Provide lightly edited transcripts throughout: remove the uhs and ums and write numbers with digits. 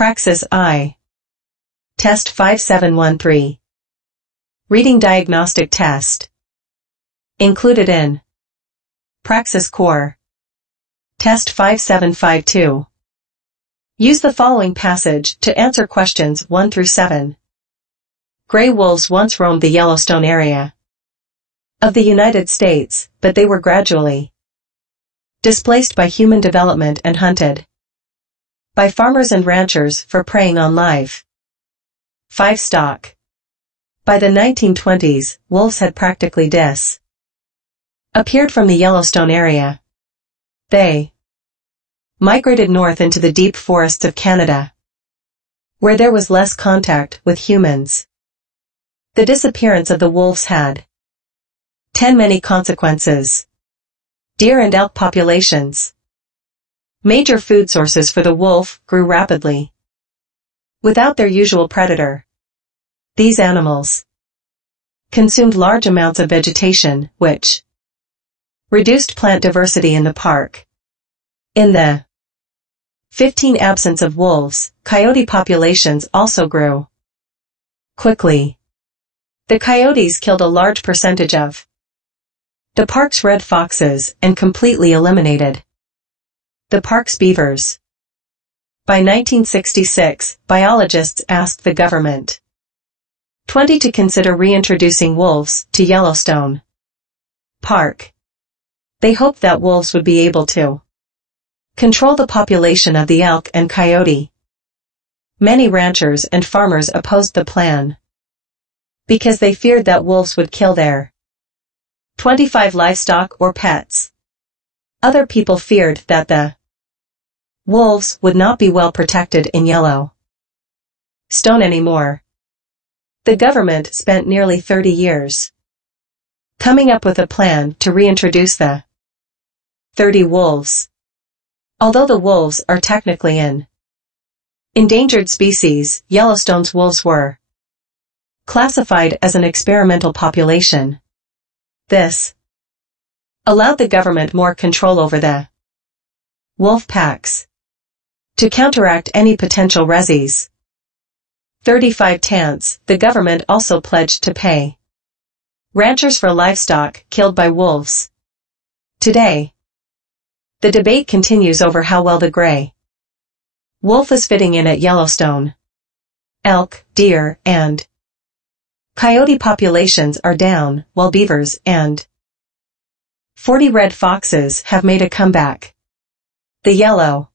Praxis I. Test 5713. Reading Diagnostic Test. Included in Praxis Core. Test 5752. Use the following passage to answer questions 1 through 7. Gray wolves once roamed the Yellowstone area of the United States, but they were gradually displaced by human development and hunted by farmers and ranchers for preying on live 5 stock. By the 1920s, wolves had practically disappeared from the Yellowstone area. They migrated north into the deep forests of Canada, where there was less contact with humans. The disappearance of the wolves had many consequences. Deer and elk populations, major food sources for the wolf, grew rapidly. Without their usual predator, these animals consumed large amounts of vegetation, which reduced plant diversity in the park. In the absence of wolves, coyote populations also grew quickly. The coyotes killed a large percentage of the park's red foxes and completely eliminated the park's beavers. By 1966, biologists asked the government to consider reintroducing wolves to Yellowstone Park. They hoped that wolves would be able to control the population of the elk and coyote. Many ranchers and farmers opposed the plan because they feared that wolves would kill their livestock or pets. Other people feared that the wolves would not be well protected in Yellowstone anymore. The government spent nearly 30 years coming up with a plan to reintroduce the 30 wolves. Although the wolves are technically an endangered species, Yellowstone's wolves were classified as an experimental population. This allowed the government more control over the wolf packs. To counteract any potential res. 35 tants, the government also pledged to pay ranchers for livestock killed by wolves. Today, the debate continues over how well the gray wolf is fitting in at Yellowstone. Elk, deer, and coyote populations are down, while beavers and 40 red foxes have made a comeback. The Yellowstone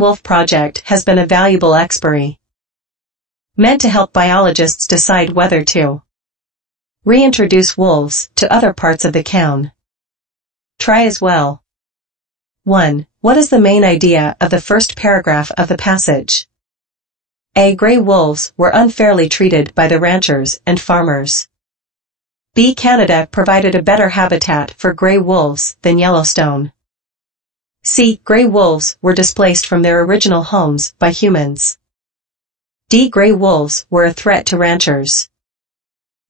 Wolf Project has been a valuable experiment meant to help biologists decide whether to reintroduce wolves to other parts of the country. Try as well. 1. What is the main idea of the first paragraph of the passage? A. Gray wolves were unfairly treated by the ranchers and farmers. B. Canada provided a better habitat for gray wolves than Yellowstone. C. Gray wolves were displaced from their original homes by humans. D. Gray wolves were a threat to ranchers.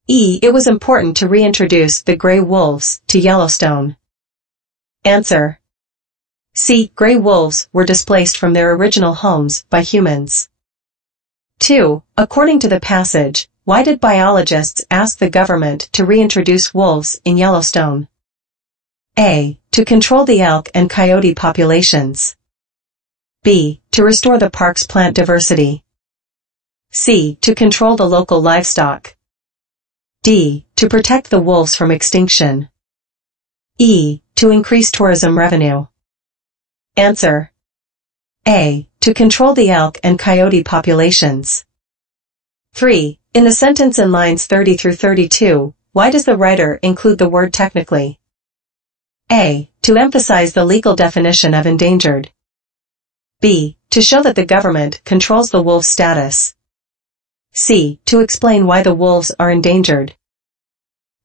E. It was important to reintroduce the gray wolves to Yellowstone. Answer. C. Gray wolves were displaced from their original homes by humans. 2. According to the passage, why did biologists ask the government to reintroduce wolves in Yellowstone? A. To control the elk and coyote populations. B. To restore the park's plant diversity. C. To control the local livestock. D. To protect the wolves from extinction. E. To increase tourism revenue. Answer. A. To control the elk and coyote populations. 3. In the sentence in lines 30 through 32, why does the writer include the word technically? A. To emphasize the legal definition of endangered. B. To show that the government controls the wolf's status. C. To explain why the wolves are endangered.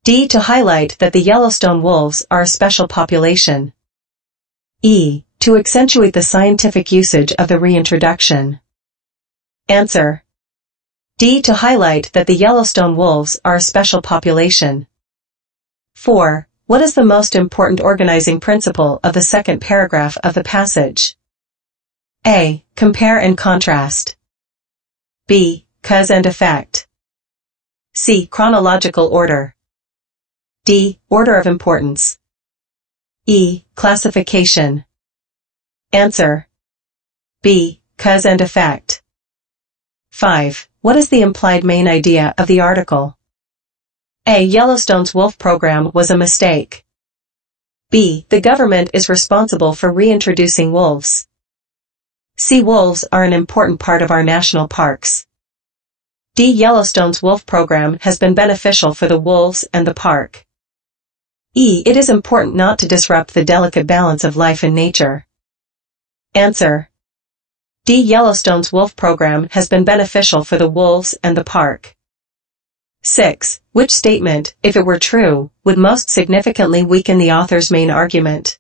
D. To highlight that the Yellowstone wolves are a special population. E. To accentuate the scientific usage of the reintroduction. Answer. D. To highlight that the Yellowstone wolves are a special population. 4. What is the most important organizing principle of the second paragraph of the passage? A. Compare and contrast. B. Cause and effect. C. Chronological order. D. Order of importance. E. Classification. Answer. B. Cause and effect. 5. What is the implied main idea of the article? A. Yellowstone's wolf program was a mistake. B. The government is responsible for reintroducing wolves. C. Wolves are an important part of our national parks. D. Yellowstone's wolf program has been beneficial for the wolves and the park. E. It is important not to disrupt the delicate balance of life and nature. Answer. D. Yellowstone's wolf program has been beneficial for the wolves and the park. 6. Which statement, if it were true, would most significantly weaken the author's main argument?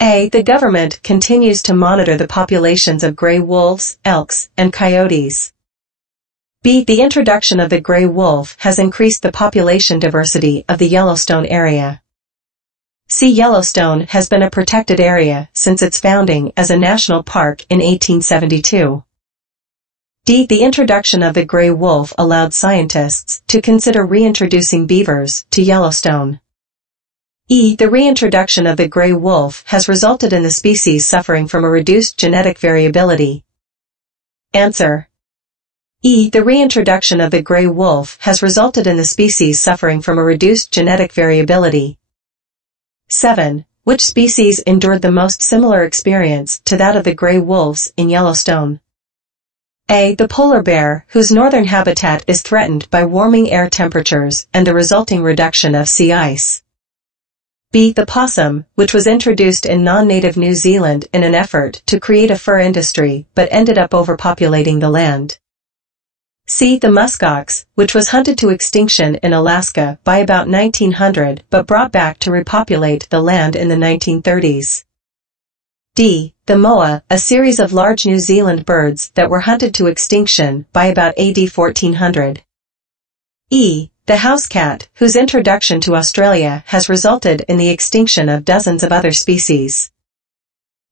A. The government continues to monitor the populations of gray wolves, elks, and coyotes. B. The introduction of the gray wolf has increased the population diversity of the Yellowstone area. C. Yellowstone has been a protected area since its founding as a national park in 1872. D. The introduction of the gray wolf allowed scientists to consider reintroducing beavers to Yellowstone. E. The reintroduction of the gray wolf has resulted in the species suffering from a reduced genetic variability. Answer. E. The reintroduction of the gray wolf has resulted in the species suffering from a reduced genetic variability. 7. Which species endured the most similar experience to that of the gray wolves in Yellowstone? A. The polar bear, whose northern habitat is threatened by warming air temperatures and the resulting reduction of sea ice. B. The possum, which was introduced in non-native New Zealand in an effort to create a fur industry but ended up overpopulating the land. C. The muskox, which was hunted to extinction in Alaska by about 1900 but brought back to repopulate the land in the 1930s. D. The moa, a series of large New Zealand birds that were hunted to extinction by about AD 1400. E. The house cat, whose introduction to Australia has resulted in the extinction of dozens of other species.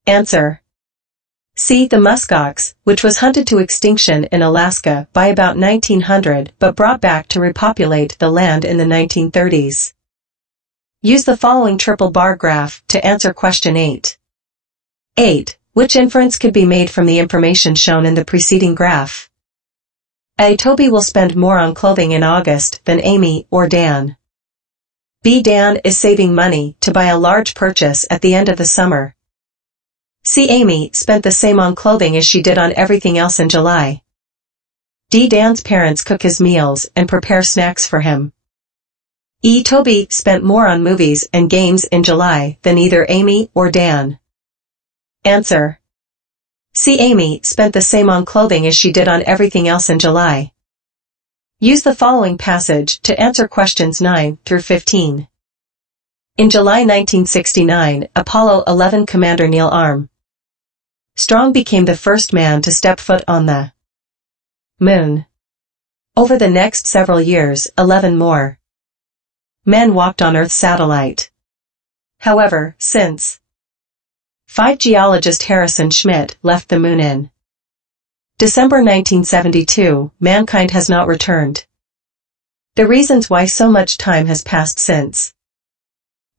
Answer. C. The muskox, which was hunted to extinction in Alaska by about 1900 but brought back to repopulate the land in the 1930s. Use the following triple bar graph to answer question 8. 8. Which inference could be made from the information shown in the preceding graph? A. Toby will spend more on clothing in August than Amy or Dan. B. Dan is saving money to buy a large purchase at the end of the summer. C. Amy spent the same on clothing as she did on everything else in July. D. Dan's parents cook his meals and prepare snacks for him. E. Toby spent more on movies and games in July than either Amy or Dan. Answer. C. Amy spent the same on clothing as she did on everything else in July. Use the following passage to answer questions 9 through 15. In July 1969, Apollo 11 Commander Neil Armstrong became the first man to step foot on the moon. Over the next several years, 11 more men walked on Earth's satellite. However, since 5 geologist Harrison Schmitt left the moon in December 1972, mankind has not returned. The reasons why so much time has passed since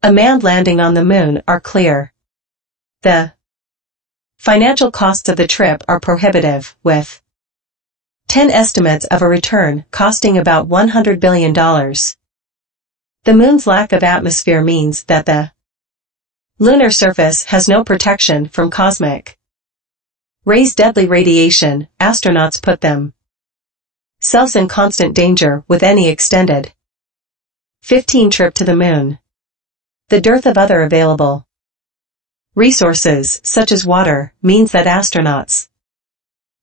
a manned landing on the moon are clear. The financial costs of the trip are prohibitive, with 10 estimates of a return costing about $100 billion. The moon's lack of atmosphere means that the lunar surface has no protection from cosmic rays. Deadly radiation, astronauts put themselves in constant danger with any extended 15 trip to the moon. The dearth of other available resources, such as water, means that astronauts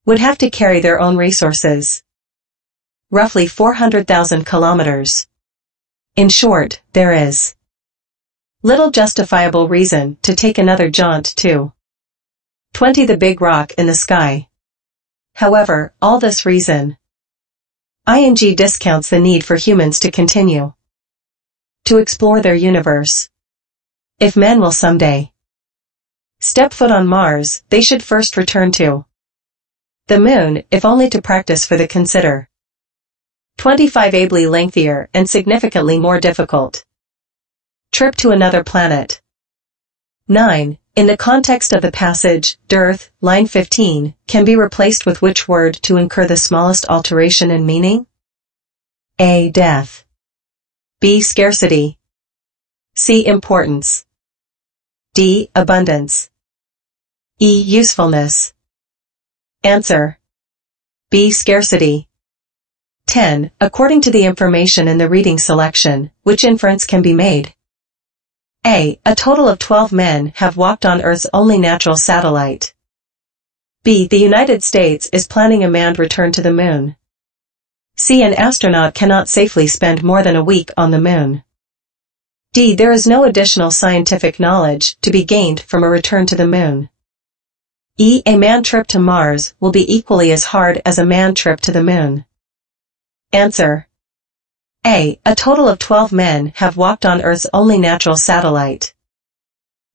would have to carry their own resources. Roughly 400,000 kilometers. In short, there is little justifiable reason to take another jaunt to 20 the big rock in the sky. However, all this reason ing discounts the need for humans to continue to explore their universe. If men will someday step foot on Mars, they should first return to the Moon, if only to practice for the consider 25 ably lengthier and significantly more difficult trip to another planet. 9. In the context of the passage, dearth, line 15, can be replaced with which word to incur the smallest alteration in meaning? A. Death. B. Scarcity. C. Importance. D. Abundance. E. Usefulness. Answer. B. Scarcity. 10. According to the information in the reading selection, which inference can be made? A. A total of 12 men have walked on Earth's only natural satellite. B. The United States is planning a manned return to the Moon. C. An astronaut cannot safely spend more than a week on the Moon. D. There is no additional scientific knowledge to be gained from a return to the Moon. E. A manned trip to Mars will be equally as hard as a manned trip to the Moon. Answer. A. A total of 12 men have walked on Earth's only natural satellite.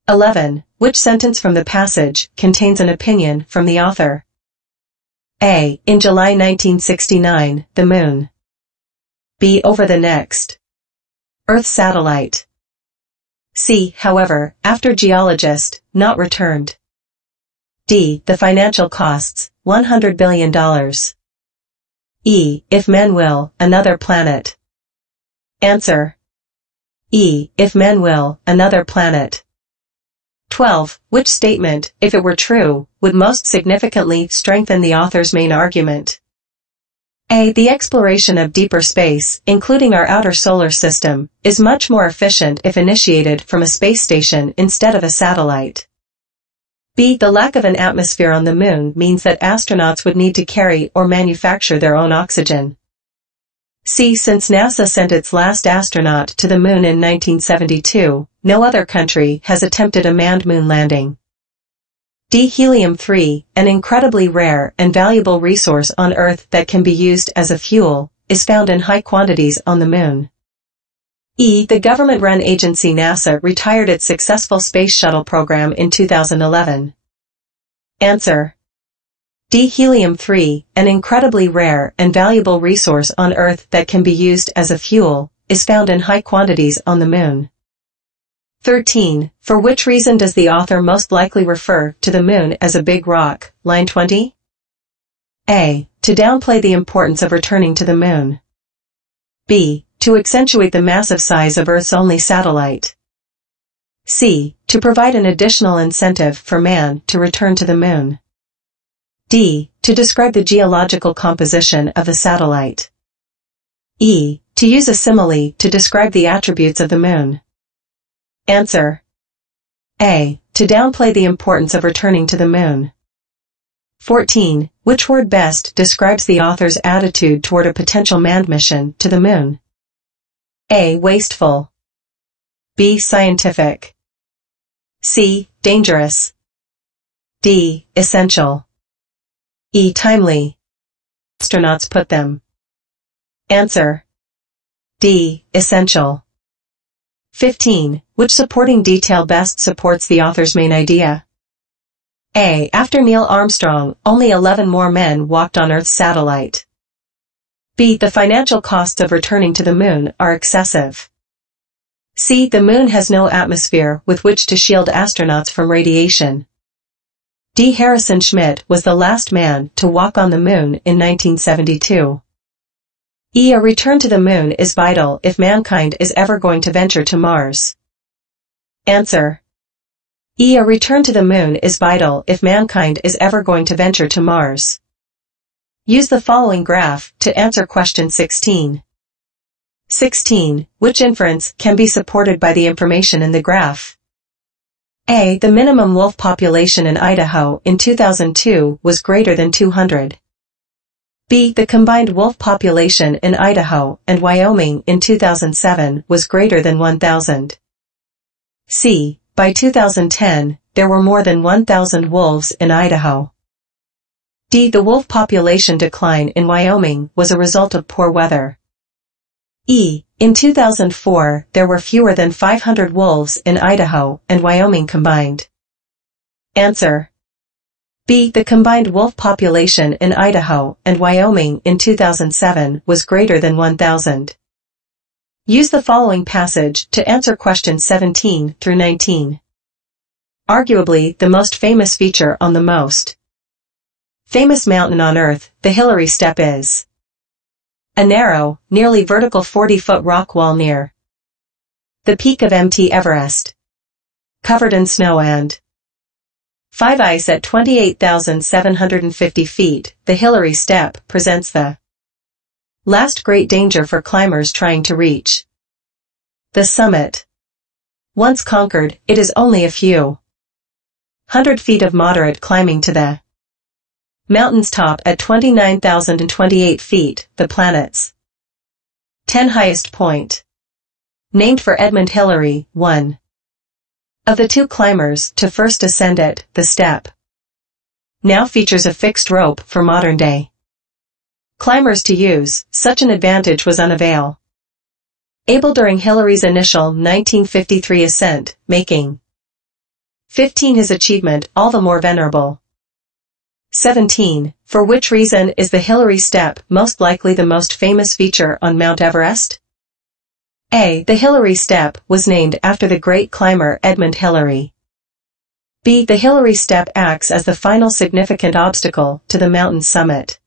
11. Which sentence from the passage contains an opinion from the author? A. In July 1969, the Moon. B. Over the next Earth satellite. C. However, after geologist, not returned. D. The financial costs, $100 billion. E. If men will, another planet. Answer. E. If men will, another planet. 12. Which statement, if it were true, would most significantly strengthen the author's main argument? A. The exploration of deeper space, including our outer solar system, is much more efficient if initiated from a space station instead of a satellite. B. The lack of an atmosphere on the Moon means that astronauts would need to carry or manufacture their own oxygen. C. Since NASA sent its last astronaut to the Moon in 1972, no other country has attempted a manned Moon landing. D. Helium-3, an incredibly rare and valuable resource on Earth that can be used as a fuel, is found in high quantities on the Moon. E. The government-run agency NASA retired its successful space shuttle program in 2011. Answer. D. Helium-3, an incredibly rare and valuable resource on Earth that can be used as a fuel, is found in high quantities on the Moon. 13. For which reason does the author most likely refer to the Moon as a big rock, line 20? A. To downplay the importance of returning to the Moon. B. To accentuate the massive size of Earth's only satellite. C. To provide an additional incentive for man to return to the Moon. D. To describe the geological composition of the satellite. E. To use a simile to describe the attributes of the Moon. Answer. A. To downplay the importance of returning to the Moon. 14. Which word best describes the author's attitude toward a potential manned mission to the Moon? A. Wasteful. B. Scientific. C. Dangerous. D. Essential. E. Timely. Astronauts put them. Answer. D. Essential. 15. Which supporting detail best supports the author's main idea? A. After Neil Armstrong, only 11 more men walked on Earth's satellite. B. The financial costs of returning to the Moon are excessive. C. The Moon has no atmosphere with which to shield astronauts from radiation. D. Harrison Schmitt was the last man to walk on the Moon in 1972. E. A return to the Moon is vital if mankind is ever going to venture to Mars. Answer. E. A return to the Moon is vital if mankind is ever going to venture to Mars. Use the following graph to answer question 16. 16. Which inference can be supported by the information in the graph? A. The minimum wolf population in Idaho in 2002 was greater than 200. B. The combined wolf population in Idaho and Wyoming in 2007 was greater than 1,000. C. By 2010, there were more than 1,000 wolves in Idaho. D. The wolf population decline in Wyoming was a result of poor weather. E. In 2004, there were fewer than 500 wolves in Idaho and Wyoming combined. Answer. B. The combined wolf population in Idaho and Wyoming in 2007 was greater than 1,000. Use the following passage to answer questions 17 through 19. Arguably the most famous feature on the most famous mountain on Earth, the Hillary Step is a narrow, nearly vertical 40-foot rock wall near the peak of Mt. Everest, covered in snow and 5 ice at 28,750 feet. The Hillary Step presents the last great danger for climbers trying to reach the summit. Once conquered, it is only a few hundred feet of moderate climbing to the mountain's top at 29,028 feet, the planet's 10th highest point. Named for Edmund Hillary, one of the two climbers to first ascend it, the step now features a fixed rope for modern-day climbers to use. Such an advantage was unavailable during Hillary's initial 1953 ascent, making 15 his achievement all the more venerable. 17. For which reason is the Hillary Step most likely the most famous feature on Mount Everest? A. The Hillary Step was named after the great climber Edmund Hillary. B. The Hillary Step acts as the final significant obstacle to the mountain's summit.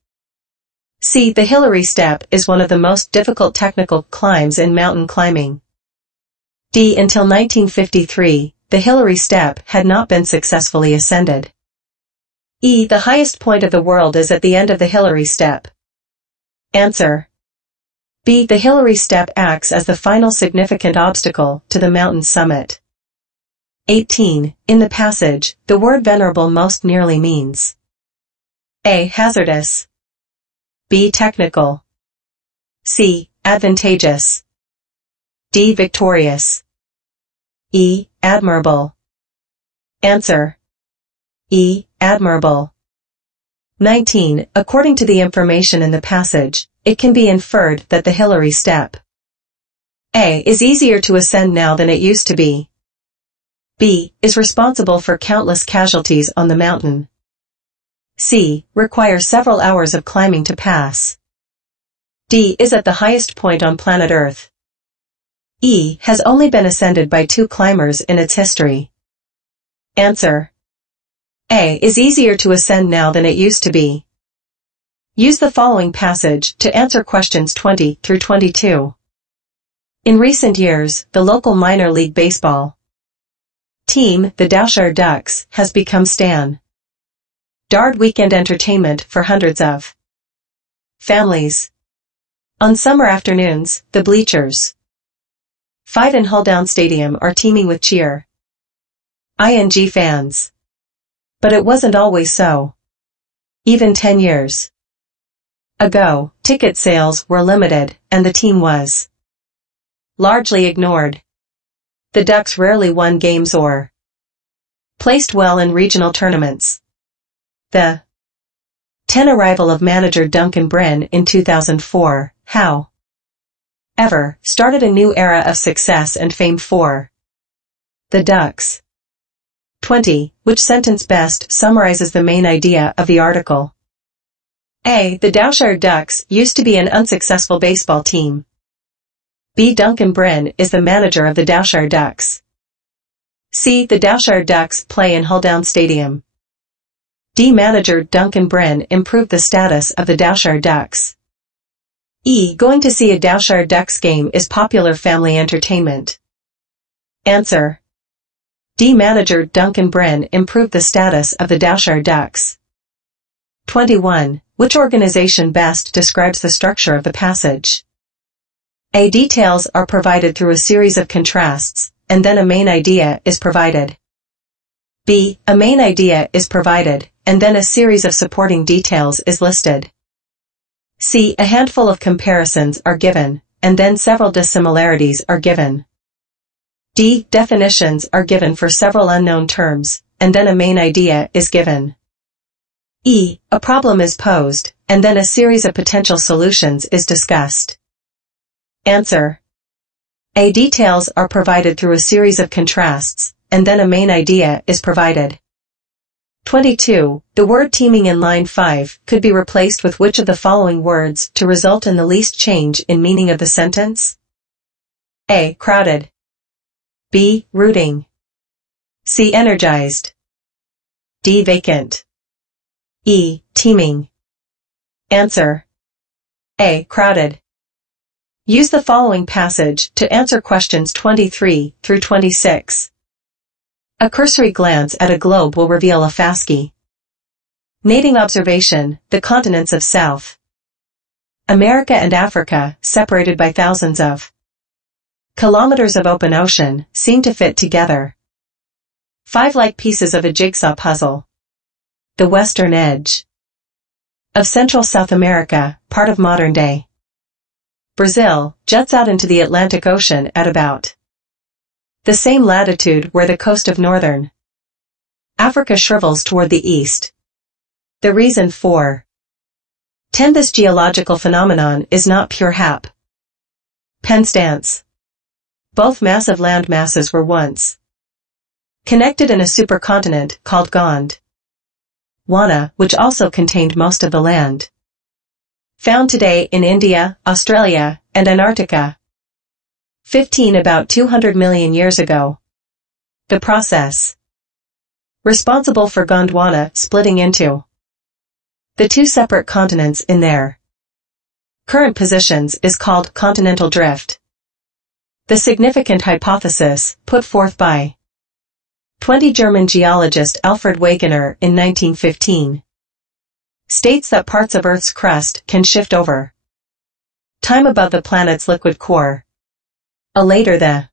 C. The Hillary Step is one of the most difficult technical climbs in mountain climbing. D. Until 1953, the Hillary Step had not been successfully ascended. E. The highest point of the world is at the end of the Hillary Step. Answer. B. The Hillary Step acts as the final significant obstacle to the mountain's summit. 18. In the passage, the word venerable most nearly means A. Hazardous, B. Technical, C. Advantageous, D. Victorious, E. Admirable. Answer. E. Admirable. 19. According to the information in the passage, it can be inferred that the Hillary Step A. is easier to ascend now than it used to be. B. is responsible for countless casualties on the mountain. C. requires several hours of climbing to pass. D. is at the highest point on planet Earth. E. has only been ascended by 2 climbers in its history. Answer. A. is easier to ascend now than it used to be. Use the following passage to answer questions 20 through 22. In recent years, the local minor league baseball team, the Dowshire Ducks, has become standard weekend entertainment for hundreds of families. On summer afternoons, the bleachers 5 in Hulldown Stadium are teeming with ing fans. But it wasn't always so. Even 10 years ago, ticket sales were limited, and the team was largely ignored. The Ducks rarely won games or placed well in regional tournaments. The 10 arrival of manager Duncan Bryn in 2004, however, started a new era of success and fame for the Ducks. 20. Which sentence best summarizes the main idea of the article? A. The Dowshire Ducks used to be an unsuccessful baseball team. B. Duncan Bryn is the manager of the Dowshire Ducks. C. The Dowshire Ducks play in Hulldown Stadium. D. Manager Duncan Bryn improved the status of the Dowshire Ducks. E. Going to see a Dowshire Ducks game is popular family entertainment. Answer. D. Manager Duncan Bryn improved the status of the Dowshire Ducks. 21. Which organization best describes the structure of the passage? A. Details are provided through a series of contrasts, and then a main idea is provided. B. A main idea is provided, and then a series of supporting details is listed. C. A handful of comparisons are given, and then several dissimilarities are given. D. Definitions are given for several unknown terms, and then a main idea is given. E. A problem is posed, and then a series of potential solutions is discussed. Answer. A. Details are provided through a series of contrasts, and then a main idea is provided. 22. The word teeming in line 5 could be replaced with which of the following words to result in the least change in meaning of the sentence? A. Crowded. B. Rooting. C. Energized. D. Vacant. E. Teeming. Answer. A. Crowded. Use the following passage to answer questions 23 through 26. A cursory glance at a globe will reveal a FASCI. Nating observation, the continents of South America and Africa, separated by thousands of kilometers of open ocean, seem to fit together. 5 like pieces of a jigsaw puzzle. The western edge of Central South America, part of modern day Brazil, juts out into the Atlantic Ocean at about the same latitude where the coast of northern Africa shrivels toward the east. The reason for 10. This geological phenomenon is not pure hap. Penstance. Both massive land masses were once connected in a supercontinent called Gondwana, which also contained most of the land found today in India, Australia, and Antarctica. 15. About 200 million years ago. The process responsible for Gondwana splitting into the 2 separate continents in their current positions is called continental drift. The significant hypothesis, put forth by 20 German geologist Alfred Wegener in 1915, states that parts of Earth's crust can shift over time above the planet's liquid core. Later the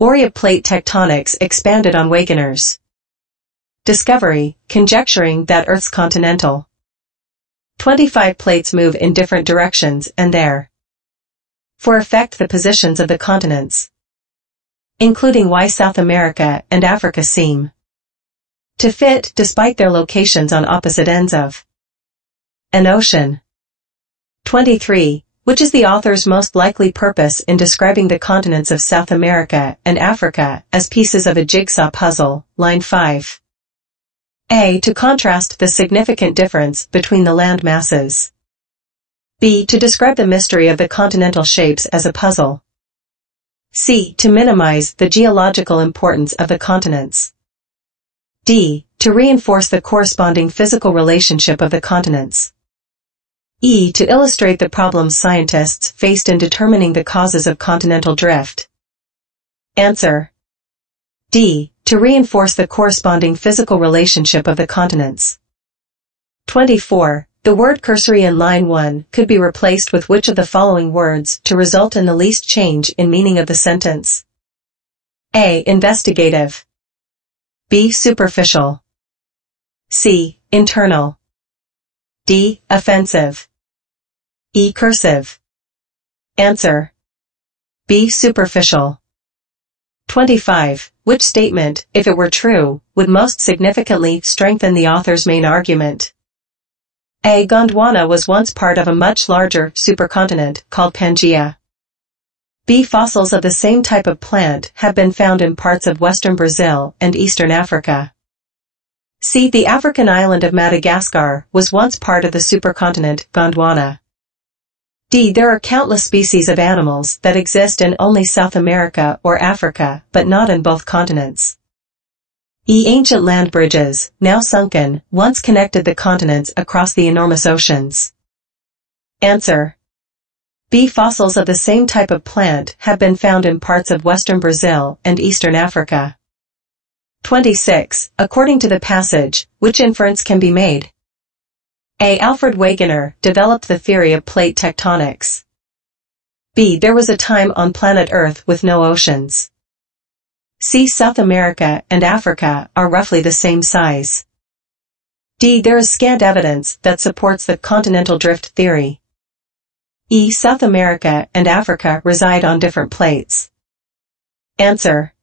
Aurea plate tectonics expanded on Wegener's discovery, conjecturing that Earth's continental 25 plates move in different directions and therefore affect the positions of the continents, including why South America and Africa seem to fit despite their locations on opposite ends of an ocean. 23. Which is the author's most likely purpose in describing the continents of South America and Africa as pieces of a jigsaw puzzle, line 5? A. To contrast the significant difference between the land masses. B. To describe the mystery of the continental shapes as a puzzle. C. To minimize the geological importance of the continents. D. To reinforce the corresponding physical relationship of the continents. E. To illustrate the problems scientists faced in determining the causes of continental drift. Answer. D. To reinforce the corresponding physical relationship of the continents. 24. The word cursory in line 1 could be replaced with which of the following words to result in the least change in meaning of the sentence? A. Investigative. B. Superficial. C. Internal. D. Offensive. E. Cursive. Answer. B. Superficial. 25. Which statement, if it were true, would most significantly strengthen the author's main argument? A. Gondwana was once part of a much larger supercontinent called Pangaea. B. Fossils of the same type of plant have been found in parts of western Brazil and eastern Africa. C. The African island of Madagascar was once part of the supercontinent Gondwana. D. There are countless species of animals that exist in only South America or Africa, but not in both continents. E. Ancient land bridges, now sunken, once connected the continents across the enormous oceans. Answer. B. Fossils of the same type of plant have been found in parts of western Brazil and eastern Africa. 26. According to the passage, which inference can be made? A. Alfred Wegener developed the theory of plate tectonics. B. There was a time on planet Earth with no oceans. C. South America and Africa are roughly the same size. D. There is scant evidence that supports the continental drift theory. E. South America and Africa reside on different plates. Answer.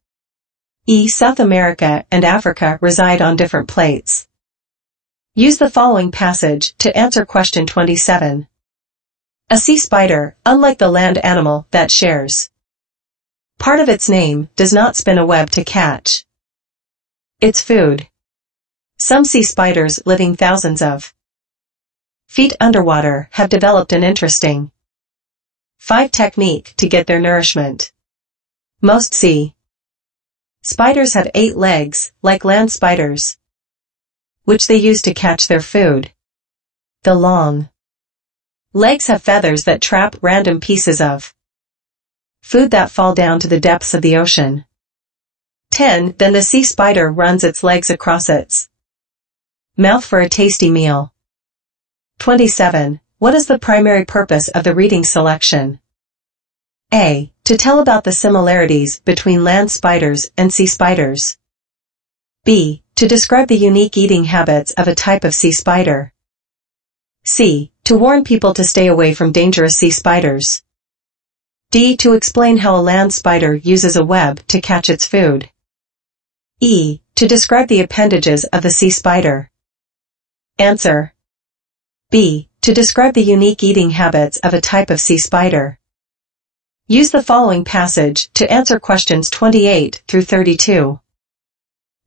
E. South America and Africa reside on different plates. Use the following passage to answer question 27. A sea spider, unlike the land animal that shares part of its name, does not spin a web to catch its food. Some sea spiders living thousands of feet underwater have developed an interesting 5 technique to get their nourishment. Most sea spiders have 8 legs, like land spiders, which they use to catch their food. The long legs have feathers that trap random pieces of food that fall down to the depths of the ocean. 10. Then the sea spider runs its legs across its mouth for a tasty meal. 27. What is the primary purpose of the reading selection? A. To tell about the similarities between land spiders and sea spiders. B. To describe the unique eating habits of a type of sea spider. C. To warn people to stay away from dangerous sea spiders. D. To explain how a land spider uses a web to catch its food. E. To describe the appendages of the sea spider. Answer. B. To describe the unique eating habits of a type of sea spider. Use the following passage to answer questions 28 through 32.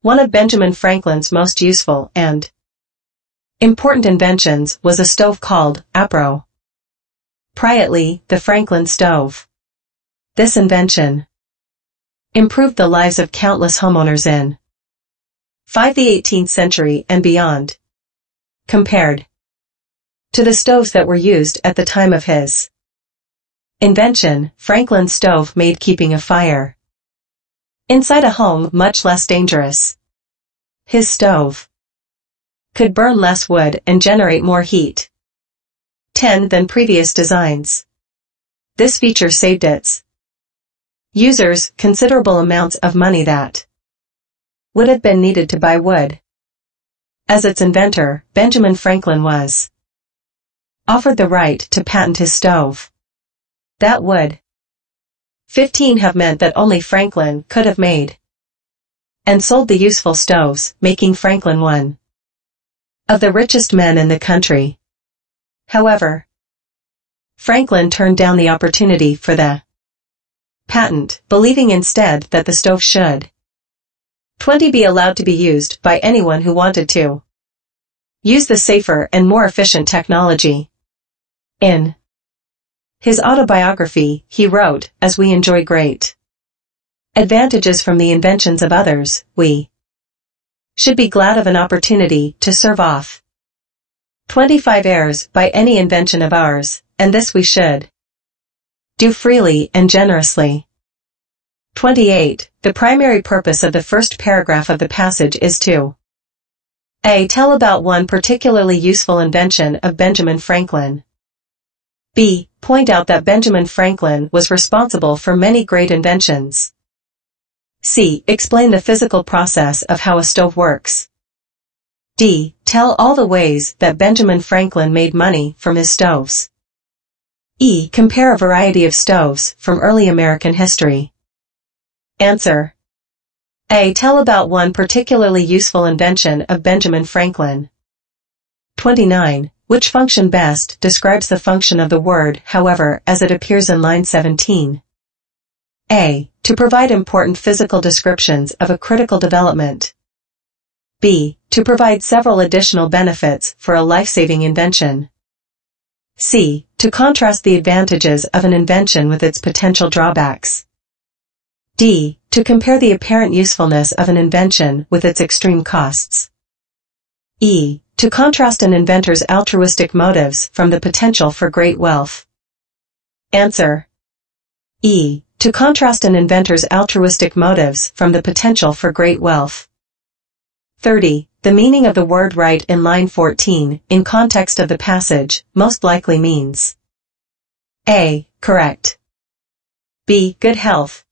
One of Benjamin Franklin's most useful and important inventions was a stove called Apro. Priately, the Franklin stove. This invention improved the lives of countless homeowners in the 18th century and beyond. Compared to the stoves that were used at the time of his invention, Franklin's stove made keeping a fire inside a home much less dangerous. His stove could burn less wood and generate more heat 10 than previous designs. This feature saved its users considerable amounts of money that would have been needed to buy wood. As its inventor, Benjamin Franklin was offered the right to patent his stove. That would 15 have meant that only Franklin could have made and sold the useful stoves, making Franklin one of the richest men in the country. However, Franklin turned down the opportunity for the patent, believing instead that the stove should 20 be allowed to be used by anyone who wanted to use the safer and more efficient technology. In his autobiography, he wrote, "As we enjoy great advantages from the inventions of others, we should be glad of an opportunity to serve off 25 heirs by any invention of ours, and this we should do freely and generously." 28. The primary purpose of the first paragraph of the passage is to A. Tell about one particularly useful invention of Benjamin Franklin. B. Point out that Benjamin Franklin was responsible for many great inventions. C. Explain the physical process of how a stove works. D. Tell all the ways that Benjamin Franklin made money from his stoves. E. Compare a variety of stoves from early American history. Answer. A. Tell about one particularly useful invention of Benjamin Franklin. 29. Which function best describes the function of the word, however, as it appears in line 17? A. To provide important physical descriptions of a critical development. B. To provide several additional benefits for a life-saving invention. C. To contrast the advantages of an invention with its potential drawbacks. D. To compare the apparent usefulness of an invention with its extreme costs. E. To contrast an inventor's altruistic motives from the potential for great wealth. Answer. E. To contrast an inventor's altruistic motives from the potential for great wealth. 30. The meaning of the word right in line 14, in context of the passage, most likely means A. Correct. B. Good health.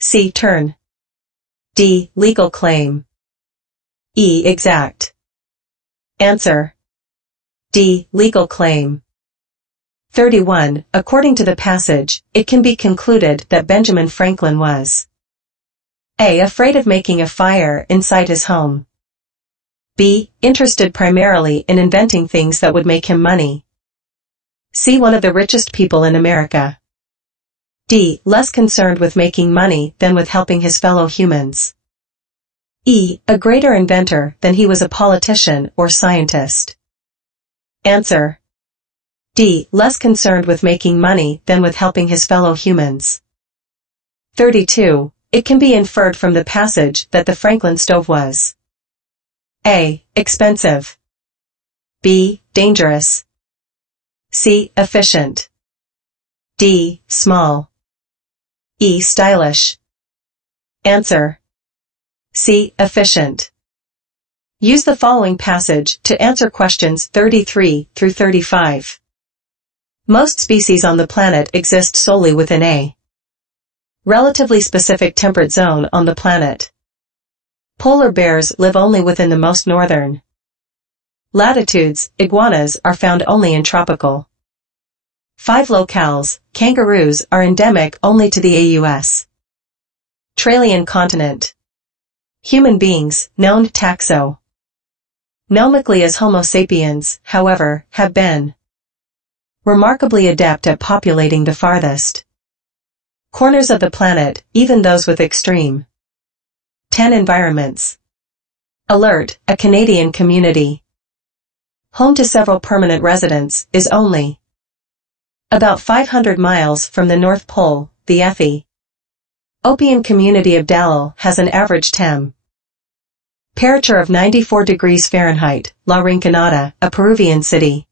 C. Turn. D. Legal claim. E. Exact. Answer. D. Legal claim. 31. According to the passage, it can be concluded that Benjamin Franklin was A. Afraid of making a fire inside his home. B. Interested primarily in inventing things that would make him money. C. One of the richest people in America. D. Less concerned with making money than with helping his fellow humans. E. A greater inventor than he was a politician or scientist. Answer. D. Less concerned with making money than with helping his fellow humans. 32. It can be inferred from the passage that the Franklin stove was A. Expensive. B. Dangerous. C. Efficient. D. Small. E. Stylish. Answer. C. Efficient. Use the following passage to answer questions 33 through 35. Most species on the planet exist solely within a relatively specific temperate zone on the planet. Polar bears live only within the most northern latitudes. Iguanas are found only in tropical 5 locales. Kangaroos are endemic only to the US Australian continent. Human beings, known taxo nomically as Homo sapiens, however, have been remarkably adept at populating the farthest corners of the planet, even those with extreme 10 environments. Alert, a Canadian community home to several permanent residents, is only about 500 miles from the North Pole. The Ethiopian community of Dalal has an average temperature of 94 degrees Fahrenheit. La Rinconada, a Peruvian city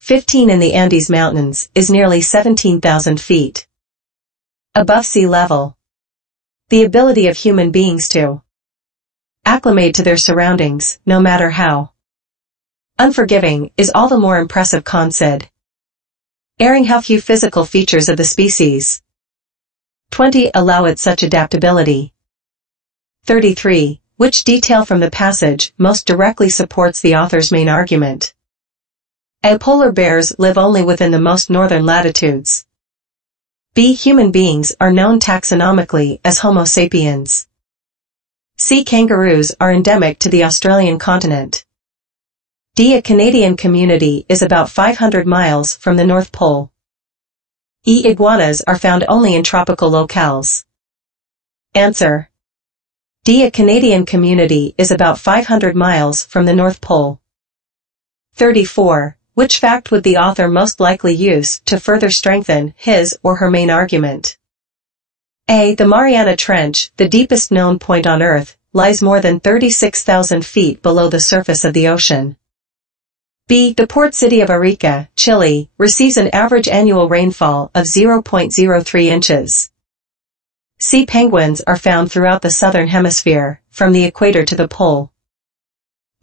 15 in the Andes Mountains, is nearly 17,000 feet above sea level. The ability of human beings to acclimate to their surroundings, no matter how unforgiving, is all the more impressive considering how few physical features of the species 20 allow it such adaptability. 33. Which detail from the passage most directly supports the author's main argument? A. Polar bears live only within the most northern latitudes. B. Human beings are known taxonomically as Homo sapiens. C. Kangaroos are endemic to the Australian continent. D. A Canadian community is about 500 miles from the North Pole. E. Iguanas are found only in tropical locales. Answer. D. A Canadian community is about 500 miles from the North Pole. 34. Which fact would the author most likely use to further strengthen his or her main argument? A. The Mariana Trench, the deepest known point on Earth, lies more than 36,000 feet below the surface of the ocean. B. The port city of Arica, Chile, receives an average annual rainfall of 0.03 inches. C. Penguins are found throughout the southern hemisphere, from the equator to the pole.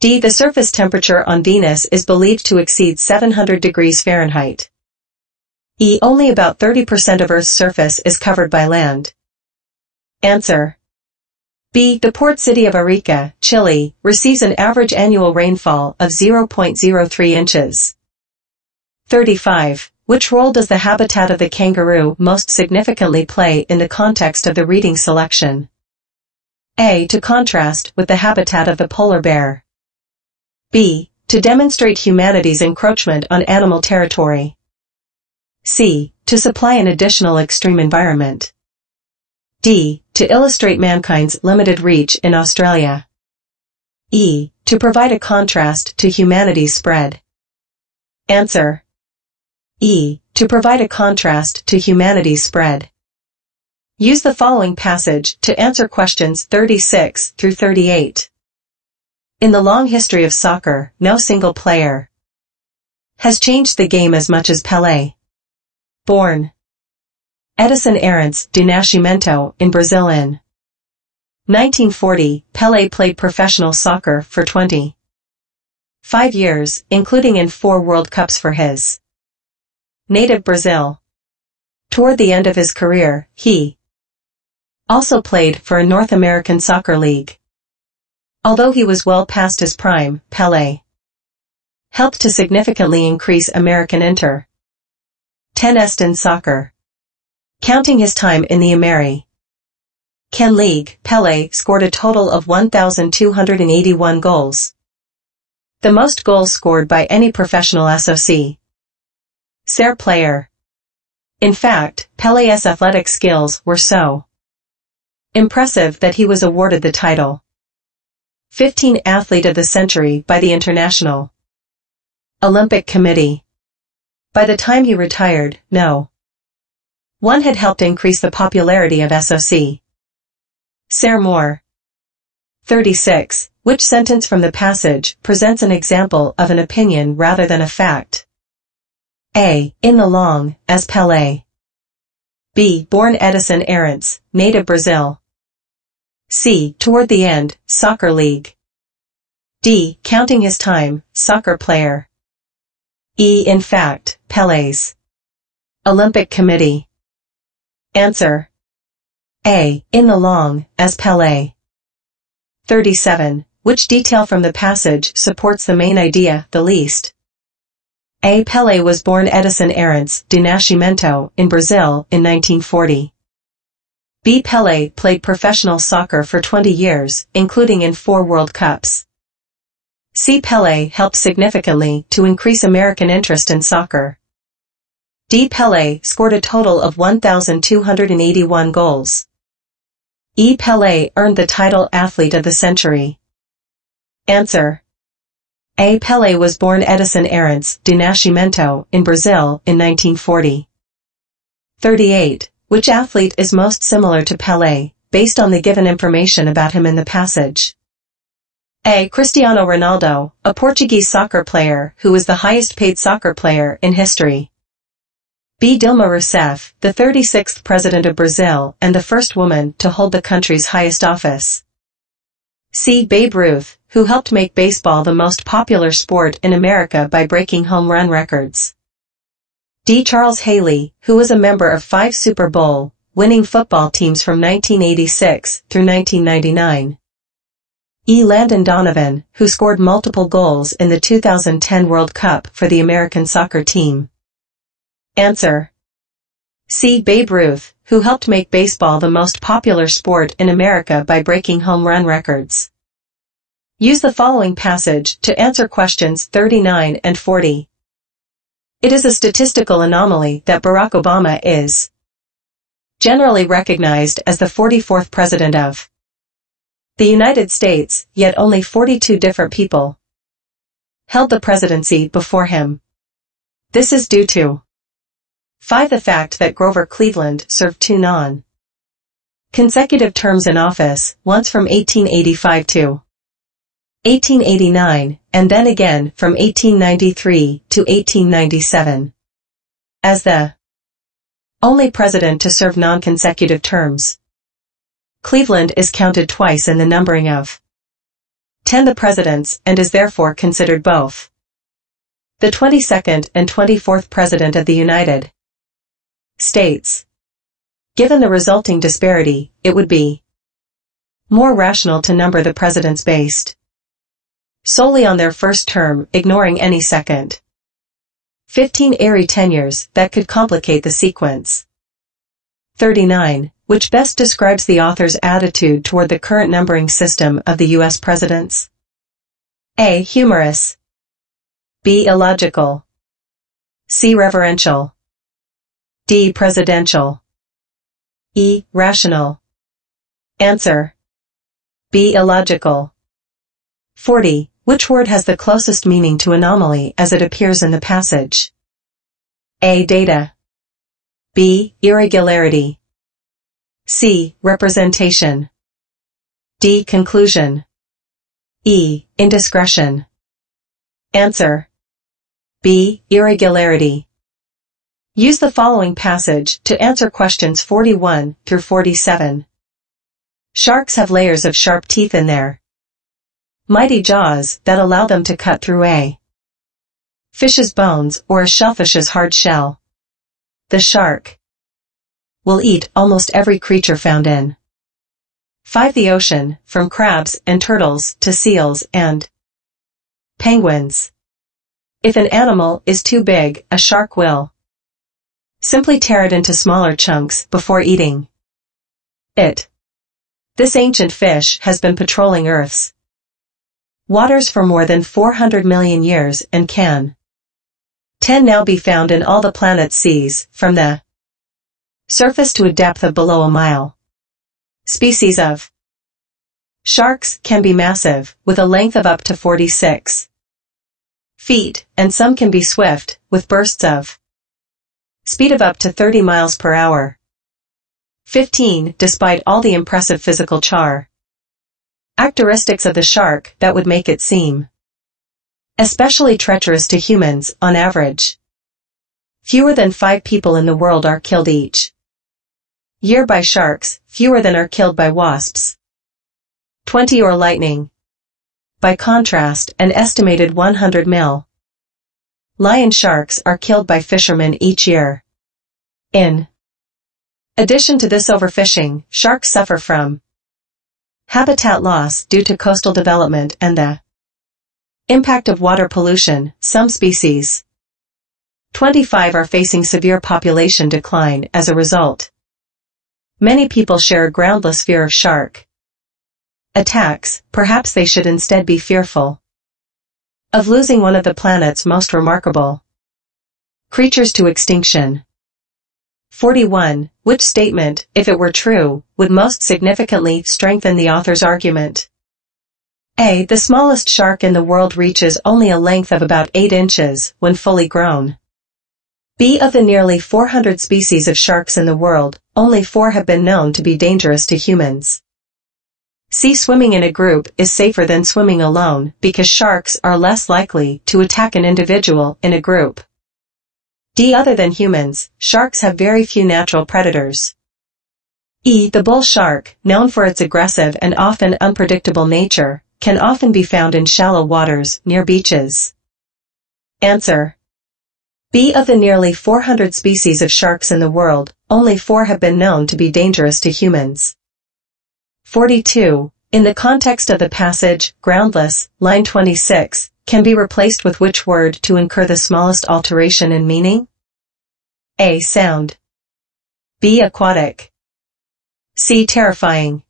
D. The surface temperature on Venus is believed to exceed 700 degrees Fahrenheit. E. Only about 30% of Earth's surface is covered by land. Answer. B. The port city of Arica, Chile, receives an average annual rainfall of 0.03 inches. 35. Which role does the habitat of the kangaroo most significantly play in the context of the reading selection? A. To contrast with the habitat of the polar bear. B. To demonstrate humanity's encroachment on animal territory. C. To supply an additional extreme environment. D. To illustrate mankind's limited reach in Australia. E. To provide a contrast to humanity's spread. Answer. E. To provide a contrast to humanity's spread. Use the following passage to answer questions 36 through 38. In the long history of soccer, no single player has changed the game as much as Pelé. Born Edison Arantes do Nascimento in Brazil in 1940, Pelé played professional soccer for 25 years, including in 4 World Cups for his native Brazil. Toward the end of his career, he also played for a North American soccer league. Although he was well past his prime, Pelé helped to significantly increase American inter-10 in soccer. Counting his time in the American League, Pelé scored a total of 1,281 goals. The most goals scored by any professional SOC Ser player. In fact, Pelé's athletic skills were so impressive that he was awarded the title 15 Athlete of the Century by the International Olympic Committee. By the time he retired, no one had helped increase the popularity of SOC. Sarah Moore. 36. Which sentence from the passage presents an example of an opinion rather than a fact? A. In the long, as Pelé. B. Born Edison Arantes, native Brazil. C. Toward the end, soccer league. D. Counting his time, soccer player. E. In fact, Pelé's. Olympic Committee. Answer. A. In the long, as Pelé. 37. Which detail from the passage supports the main idea the least? A. Pelé was born Edison Arantes de Nascimento in Brazil in 1940. B. Pelé played professional soccer for 20 years, including in 4 World Cups. C. Pelé helped significantly to increase American interest in soccer. D. Pelé scored a total of 1,281 goals. E. Pelé earned the title Athlete of the Century. Answer. A. Pelé was born Edison Arantes de Nascimento in Brazil in 1940. 38. Which athlete is most similar to Pelé, based on the given information about him in the passage? A. Cristiano Ronaldo, a Portuguese soccer player who was the highest paid soccer player in history. B. Dilma Rousseff, the 36th President of Brazil and the first woman to hold the country's highest office. C. Babe Ruth, who helped make baseball the most popular sport in America by breaking home run records. D. Charles Haley, who was a member of 5 Super Bowl winning football teams from 1986 through 1999. E. Landon Donovan, who scored multiple goals in the 2010 World Cup for the American soccer team. Answer. C. Babe Ruth, who helped make baseball the most popular sport in America by breaking home run records. Use the following passage to answer questions 39 and 40. It is a statistical anomaly that Barack Obama is generally recognized as the 44th President of the United States, yet only 42 different people held the presidency before him. This is due to 5. The fact that Grover Cleveland served 2 non-consecutive terms in office, once from 1885 to 1889, and then again from 1893 to 1897. As the only president to serve non-consecutive terms, Cleveland is counted twice in the numbering of 10 the presidents and is therefore considered both the 22nd and 24th President of the United States. Given the resulting disparity, it would be more rational to number the presidents based solely on their first term, ignoring any second 15 airy tenures that could complicate the sequence. 39. Which best describes the author's attitude toward the current numbering system of the U.S. presidents? A. Humorous. B. Illogical. C. Reverential. D. Presidential. E. Rational. Answer. B. Illogical. 40. Which word has the closest meaning to anomaly as it appears in the passage? A. Data. B. Irregularity. C. Representation. D. Conclusion. E. Indiscretion. Answer. B. Irregularity. Use the following passage to answer questions 41 through 47. Sharks have layers of sharp teeth in their mighty jaws that allow them to cut through a fish's bones or a shellfish's hard shell. The shark will eat almost every creature found in 5. The ocean, from crabs and turtles to seals and penguins. If an animal is too big, a shark will simply tear it into smaller chunks before eating it. This ancient fish has been patrolling Earth's waters for more than 400 million years and can now be found in all the planet's seas, from the surface to a depth of below a mile. Species of Sharks can be massive, with a length of up to 46 feet, and some can be swift, with bursts of speed of up to 30 miles per hour. 15. Despite all the impressive physical characteristics of the shark that would make it seem especially treacherous to humans, on average, fewer than 5 people in the world are killed each year by sharks, fewer than are killed by wasps. 20 or lightning. By contrast, an estimated 100 lion sharks are killed by fishermen each year. In addition to this overfishing, sharks suffer from habitat loss due to coastal development and the impact of water pollution. Some species 25 are facing severe population decline as a result. Many people share a groundless fear of shark attacks. Perhaps they should instead be fearful of losing one of the planet's most remarkable creatures to extinction. 41. Which statement, if it were true, would most significantly strengthen the author's argument? A. The smallest shark in the world reaches only a length of about 8 inches when fully grown. B. Of the nearly 400 species of sharks in the world, only 4 have been known to be dangerous to humans. C. Swimming in a group is safer than swimming alone because sharks are less likely to attack an individual in a group. D. Other than humans, sharks have very few natural predators. E. The bull shark, known for its aggressive and often unpredictable nature, can often be found in shallow waters near beaches. Answer. B. Of the nearly 400 species of sharks in the world, only 4 have been known to be dangerous to humans. 42. In the context of the passage, groundless, line 26, can be replaced with which word to incur the smallest alteration in meaning? A. Sound. B. Aquatic. C. Terrifying.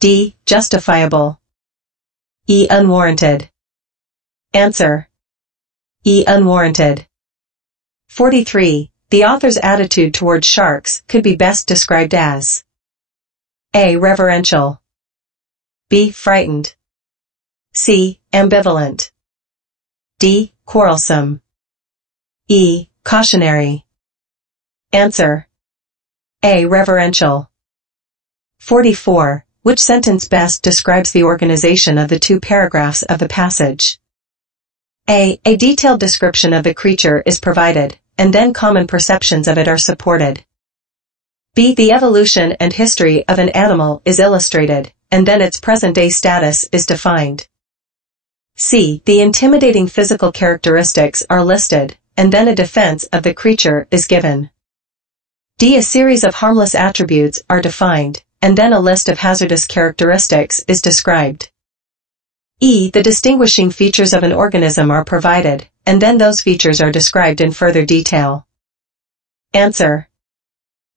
D. Justifiable. E. Unwarranted. Answer. E. Unwarranted. 43. The author's attitude toward sharks could be best described as A. Reverential. B. Frightened. C. Ambivalent. D. Quarrelsome. E. Cautionary. Answer. A. Reverential. 44. Which sentence best describes the organization of the 2 paragraphs of the passage? A. A detailed description of the creature is provided, and then common perceptions of it are supported. B. The evolution and history of an animal is illustrated, and then its present-day status is defined. C. The intimidating physical characteristics are listed, and then a defense of the creature is given. D. A series of harmless attributes are defined, and then a list of hazardous characteristics is described. E. The distinguishing features of an organism are provided, and then those features are described in further detail. Answer.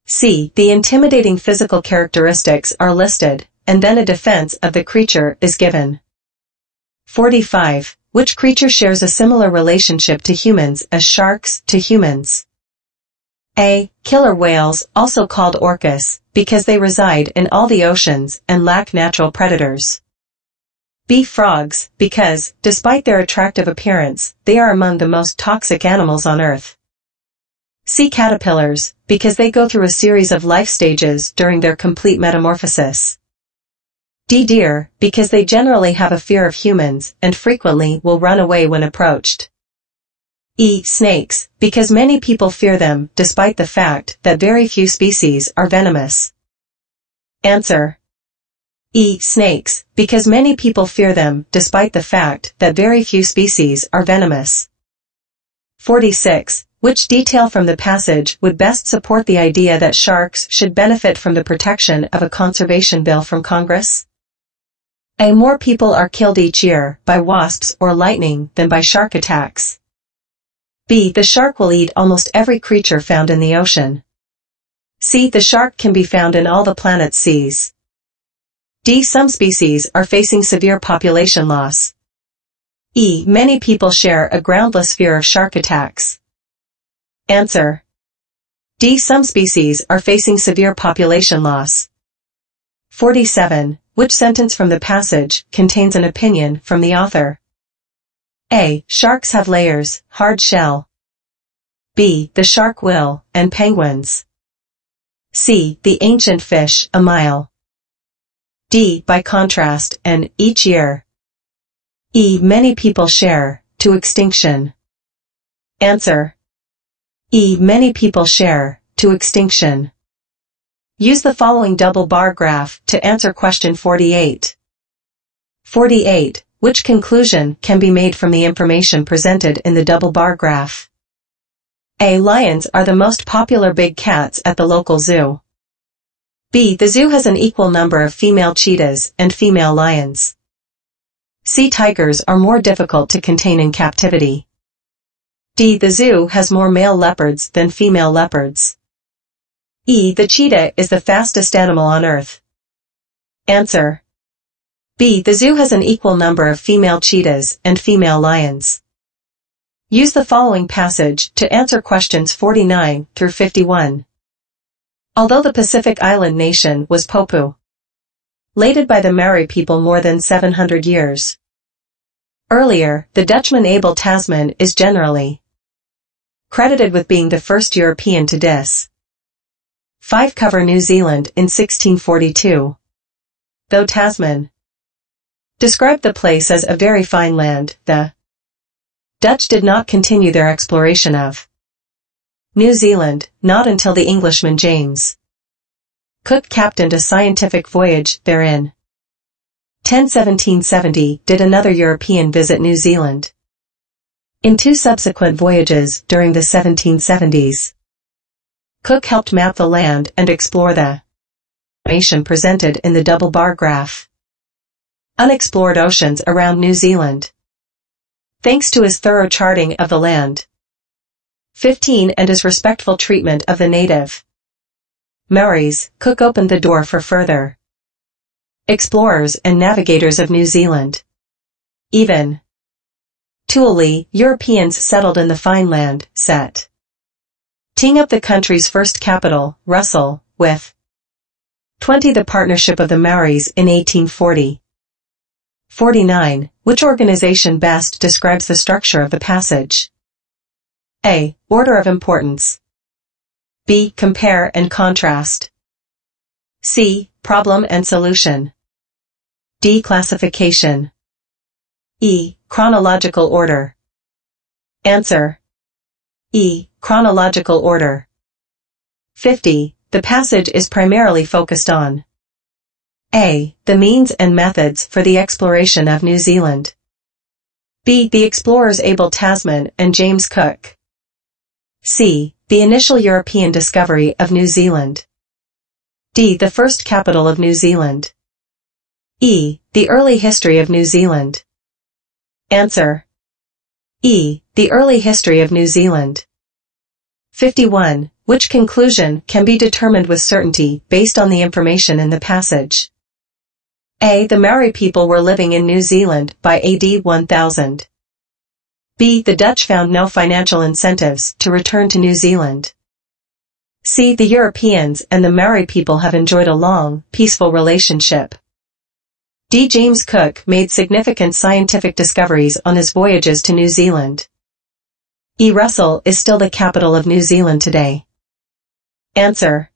C. The intimidating physical characteristics are listed, and then a defense of the creature is given. 45. Which creature shares a similar relationship to humans as sharks to humans? A. Killer whales, also called orcas, because they reside in all the oceans and lack natural predators. B. Frogs, because, despite their attractive appearance, they are among the most toxic animals on Earth. C. Caterpillars, because they go through a series of life stages during their complete metamorphosis. D. Deer, because they generally have a fear of humans and frequently will run away when approached. E. Snakes, because many people fear them despite the fact that very few species are venomous. Answer. E. Snakes, because many people fear them despite the fact that very few species are venomous. 46. Which detail from the passage would best support the idea that sharks should benefit from the protection of a conservation bill from Congress? A. More people are killed each year by wasps or lightning than by shark attacks. B. The shark will eat almost every creature found in the ocean. C. The shark can be found in all the planet's seas. D. Some species are facing severe population loss. E. Many people share a groundless fear of shark attacks. Answer. D. Some species are facing severe population loss. 47. Which sentence from the passage contains an opinion from the author? A. Sharks have layers, hard shell. B. The shark will, and penguins. C. The ancient fish, a mile. D. By contrast, and each year. E. Many people share, to extinction. Answer. E. Many people share, to extinction. Use the following double bar graph to answer question 48. 48. Which conclusion can be made from the information presented in the double bar graph? A. Lions are the most popular big cats at the local zoo. B. The zoo has an equal number of female cheetahs and female lions. C. Tigers are more difficult to contain in captivity. D. The zoo has more male leopards than female leopards. E. The cheetah is the fastest animal on Earth. Answer. B. The zoo has an equal number of female cheetahs and female lions. Use the following passage to answer questions 49 through 51. Although the Pacific island nation was populated by the Maori people more than 700 years earlier, the Dutchman Abel Tasman is generally credited with being the first European to discover New Zealand in 1642. Though Tasman described the place as a very fine land, the Dutch did not continue their exploration of New Zealand, not until the Englishman James Cook captained a scientific voyage therein. 1770 did another European visit New Zealand. In two subsequent voyages during the 1770s, Cook helped map the land and explore the information presented in the double bar graph. Unexplored oceans around New Zealand. Thanks to his thorough charting of the land. 15 and his respectful treatment of the native Maoris, Cook opened the door for further explorers and navigators of New Zealand. Even Tuoli, Europeans settled in the fine land, setting up the country's first capital, Russell, with 20 the partnership of the Maoris in 1840. 49. Which organization best describes the structure of the passage? A. Order of importance. B. Compare and contrast. C. Problem and solution. D. Classification. E. Chronological order. Answer. E. Chronological order. 50. The passage is primarily focused on A. The means and methods for the exploration of New Zealand. B. The explorers Abel Tasman and James Cook. C. The initial European discovery of New Zealand. D. The first capital of New Zealand. E. The early history of New Zealand. Answer. E. The early history of New Zealand. 51. Which conclusion can be determined with certainty based on the information in the passage? A. The Maori people were living in New Zealand by AD 1000. B. The Dutch found no financial incentives to return to New Zealand. C. The Europeans and the Maori people have enjoyed a long, peaceful relationship. D. James Cook made significant scientific discoveries on his voyages to New Zealand. E. Russell is still the capital of New Zealand today. Answer.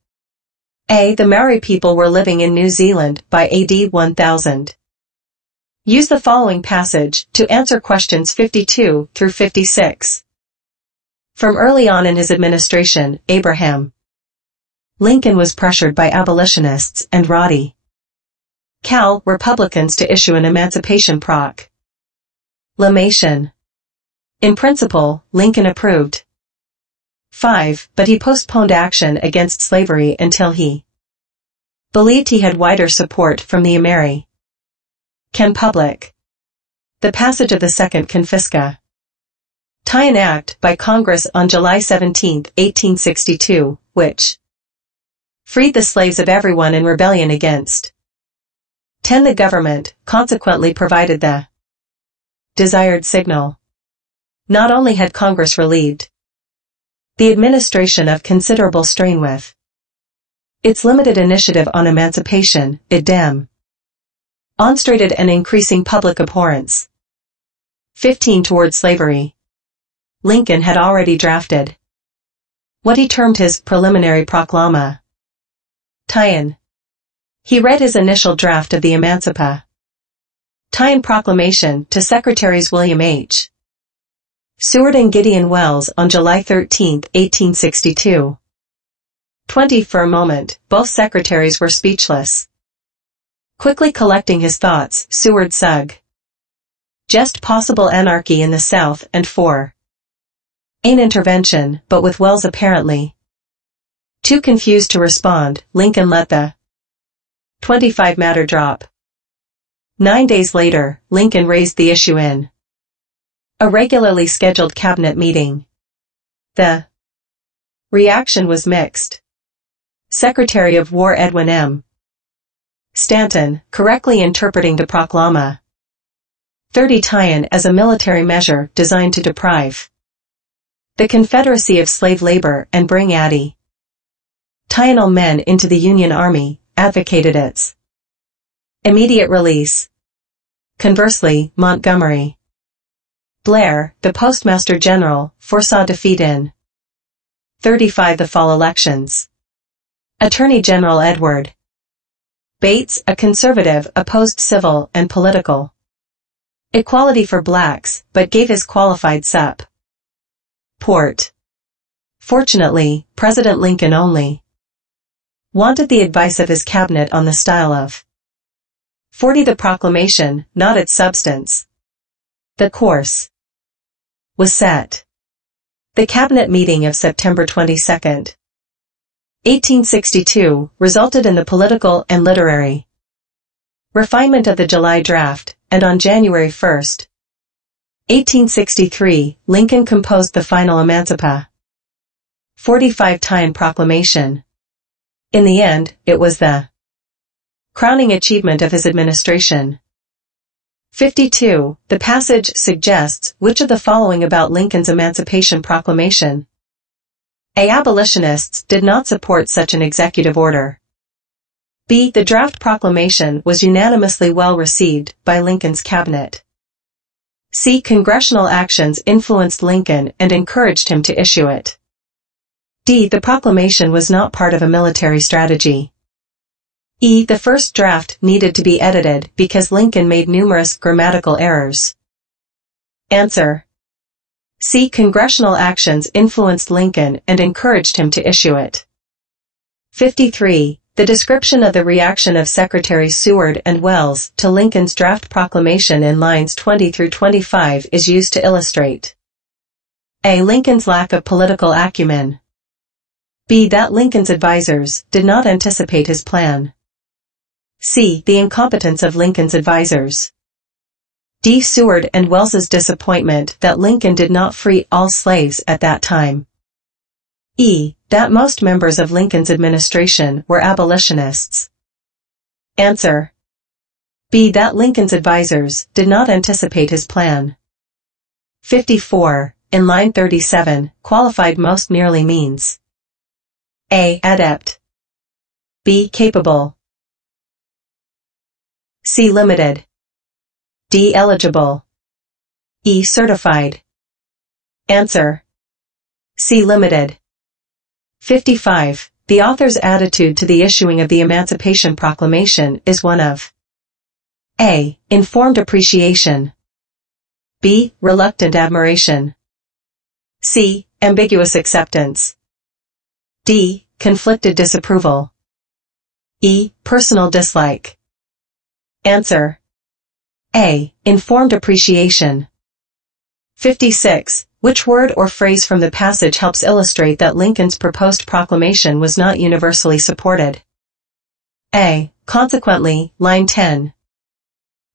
A. The Maori people were living in New Zealand by AD 1000. Use the following passage to answer questions 52 through 56. From early on in his administration, Abraham Lincoln was pressured by abolitionists and Roddy Cal Republicans to issue an emancipation proclamation. In principle, Lincoln approved. 5. But he postponed action against slavery until he believed he had wider support from the American public. The passage of the Second Confiscation Act by Congress on July 17, 1862, which freed the slaves of everyone in rebellion against 10. The government consequently provided the desired signal. Not only had Congress relieved the administration of considerable strain with its limited initiative on emancipation, it Demonstrated an increasing public abhorrence. 15 toward slavery. Lincoln had already drafted what he termed his preliminary proclama. Tie-in. He read his initial draft of the Emancipa Tie-in Proclamation to Secretaries William H. Seward and Gideon Welles on July 13, 1862. 20 For a moment, both secretaries were speechless. Quickly collecting his thoughts, Seward sug. Just possible anarchy in the South and for an intervention, but with Welles apparently too confused to respond, Lincoln let the 25 matter drop. 9 days later, Lincoln raised the issue in a regularly scheduled cabinet meeting. The reaction was mixed. Secretary of War Edwin M. Stanton, correctly interpreting the proclama 30 tie-in as a military measure designed to deprive the Confederacy of slave labor and bring tie-in men into the Union Army, advocated its immediate release. Conversely, Montgomery Blair, the Postmaster General, foresaw defeat in 35 the fall elections. Attorney General Edward Bates, a conservative, opposed civil and political equality for blacks, but gave his qualified support. Fortunately, President Lincoln only wanted the advice of his cabinet on the style of 40 the proclamation, not its substance. The course was set. The cabinet meeting of September 22, 1862, resulted in the political and literary refinement of the July draft, and on January 1, 1863, Lincoln composed the final Emancipa 45 tie-in proclamation. In the end, it was the crowning achievement of his administration. 52. The passage suggests which of the following about Lincoln's Emancipation Proclamation. A. Abolitionists did not support such an executive order. B. The draft proclamation was unanimously well received by Lincoln's cabinet. C. Congressional actions influenced Lincoln and encouraged him to issue it. D. The proclamation was not part of a military strategy. E. The first draft needed to be edited because Lincoln made numerous grammatical errors. Answer. C. Congressional actions influenced Lincoln and encouraged him to issue it. 53. The description of the reaction of Secretaries Seward and Welles to Lincoln's draft proclamation in lines 20 through 25 is used to illustrate A. Lincoln's lack of political acumen. B. That Lincoln's advisers did not anticipate his plan. C. The incompetence of Lincoln's advisers. D. Seward and Welles's disappointment that Lincoln did not free all slaves at that time. E. That most members of Lincoln's administration were abolitionists. Answer. B. That Lincoln's advisers did not anticipate his plan. 54. In line 37, qualified most nearly means A. Adept. B. Capable. C. Limited. D. Eligible. E. Certified. Answer. C. Limited. 55. The author's attitude to the issuing of the Emancipation Proclamation is one of A. Informed appreciation. B. Reluctant admiration. C. Ambiguous acceptance. D. Conflicted disapproval. E. Personal dislike. Answer. A. Informed appreciation. 56. Which word or phrase from the passage helps illustrate that Lincoln's proposed proclamation was not universally supported? A. Consequently, line 10.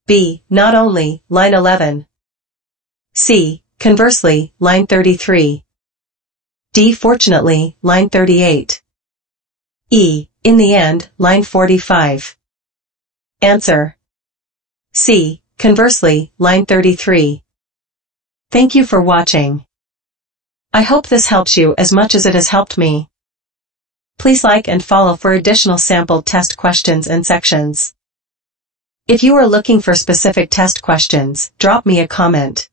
B. Not only, line 11. C. Conversely, line 33. D. Fortunately, line 38. E. In the end, line 45. Answer. C. Conversely, line 33. Thank you for watching. I hope this helps you as much as it has helped me. Please like and follow for additional sample test questions and sections. If you are looking for specific test questions, drop me a comment.